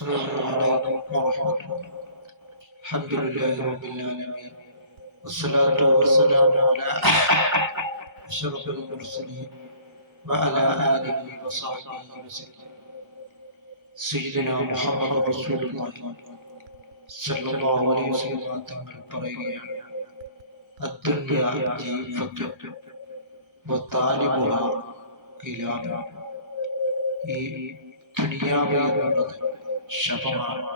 السلام عليكم ورحمة الله الحمد لله رب العالمين والصلاة والسلام على أشرف المرسلين وعلى آله وصحبه وسلم سيدنا محمد رسول الله صلى الله عليه وسلم തങ്ങൾ പറയുകയാണ് الدنيا جيفة وطالبها كلاب ഈ ദുനിയാവ് എന്നുള്ളത് ശപമാണ്.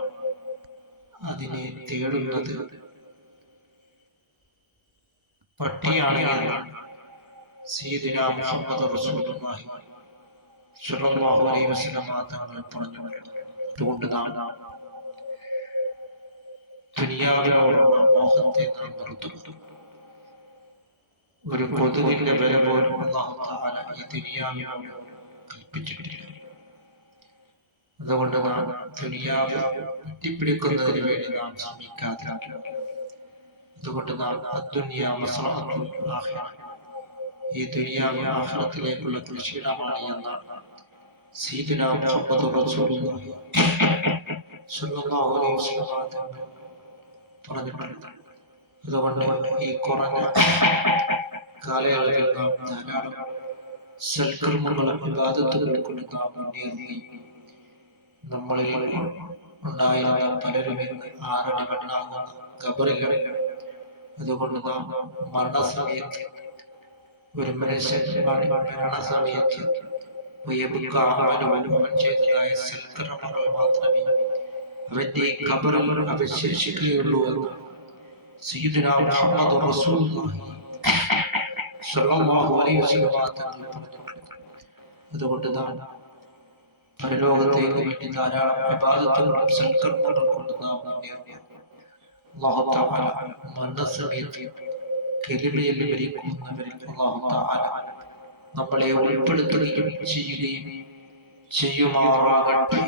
അതിനെ തേടുന്നത് പട്ടിയാണ് എന്നാണ് സീദിന മുഹമ്മദ് റസൂലുള്ളാഹി സ്വല്ലല്ലാഹു അലൈഹി വസല്ലം തങ്ങൾ പറഞ്ഞു അതുകൊണ്ട് നാം ദുനിയാവിനോടുള്ള മോഹത്തെ നാം നിർത്തുന്നു. ഒരു കൊതുകിന്റെ വില പോലും ഈ ദുനിയാവിനോട് കൽപ്പിച്ചിട്ടില്ല. അതുകൊണ്ട് ദുനിയാവ് വെട്ടിപ്പിടിക്കുന്നതിന് വേണ്ടി നാം ശ്രമിക്കാതിരിക്കുക. അതുകൊണ്ട് നാം ഈ ദുനിയാവ് ആഖിറത്തിലേക്കുള്ള കൃഷിയിടമാണ് എന്നാണ് പറഞ്ഞിട്ടുണ്ട്. അതുകൊണ്ട് ഈ കുറഞ്ഞ കാലയളവിൽ നാം ധാരാളം കൊണ്ട് നമ്മളിൽ ഉണ്ടായിരുന്ന പലരും ഇന്ന് ആറടി മണ്ണാകുന്ന കബറിലും അതുകൊണ്ട് നാം മരണസമയത്ത് ഒരു മനുഷ്യൻ മരണസമയത്ത് ചെയ്തതായ സൽക്കർമ്മങ്ങൾ മാത്രമേ അവന്റെ കബറുകൾ അവശേഷിക്കുകയുള്ളൂ എന്ന് മുഹമ്മദ് റസൂൽ അലൈഹി അതുകൊണ്ട് പരലോകത്തേക്ക് വേണ്ടി ധാരാളം വിഭാഗത്തിലുള്ള സൽക്കർമ്മങ്ങൾ കൊണ്ട് നാം മുന്നേറുക അല്ലാഹു തആല മരണസമയത്ത് കെലിമയിൽ നമ്മളെ ഉൾപ്പെടുത്തുകയും ചെയ്യുകയും ചെയ്യുമാറാകട്ടെ.